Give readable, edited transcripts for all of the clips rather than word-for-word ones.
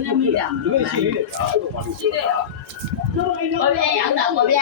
那没讲。是的。我别养的，我别。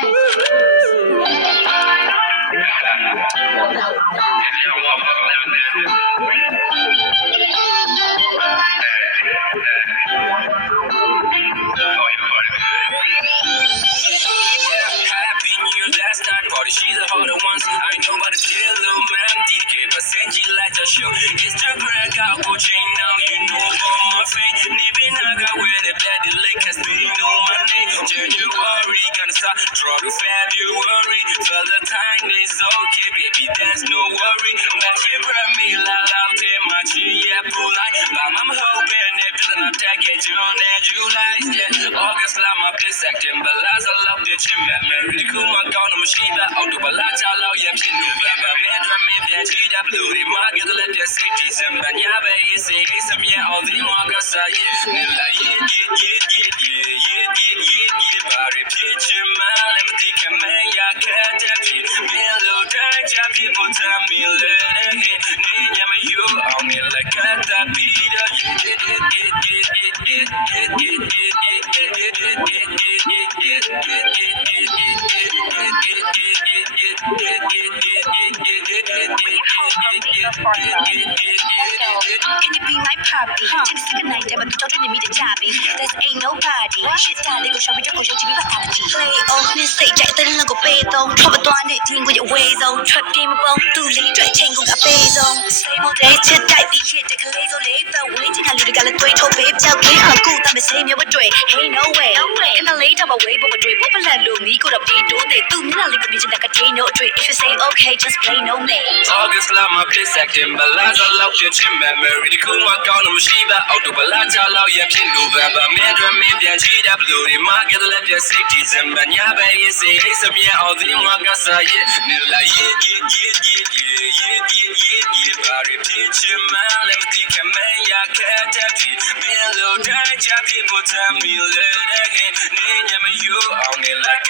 She's a harder one. I know about the deal, little man. DK, but send you like a show. Instagram, got coaching now. You know about my fame. Even I got where the bloody lake has been. Know my name. January, gonna start. Draw the February. Till the time is okay, baby. There's no worry. But you brought me la la. Take my chin, yeah, pull like. But I'm hoping if it's not that get June and July. Yeah, August, like my place acting. But last I love the gym. Married the cool, my gun, I'm a sheep. Autobalacha lao yam chin November Medra Mipian Chida Blue Market let their safety some Banyaba is a some year all the Magasa Nilla Barry Pitch Malamti Kamaya Katapi Milo Daja people tell me learning Name you on me like Katapida Can you be my puppy? Take the second night, but don't let me the jobby. This ain't nobody. Shit, darling, go shopping, go show you what I'm doing. Play on this stage, I don't know go pay though. Trouble doing it, team with your ways on. Truck game about too late, try tango got pays on. Same old day, chit tight, be hit, take a laser late, but waiting, I little got a twitch, oh babe, tell me how good I'm the same, you're a dream. Hey, no way. And I laid up away, but we're dream, what will I do? Me go to be do they do me, I like a bitch like a chain, no trick. If you say okay, just play no name. August like my place acting, but last I love your chin, married the cool, my gun, I'm a Shiba, Autobalacha lao yam chin November Medra Mipian Chida Blue Market let their safety some Banyaba is a some year all the Magasa Nilla Barry Pitch Malamti Kamaya Katapi Milo Daja people tell me learning Name you on me like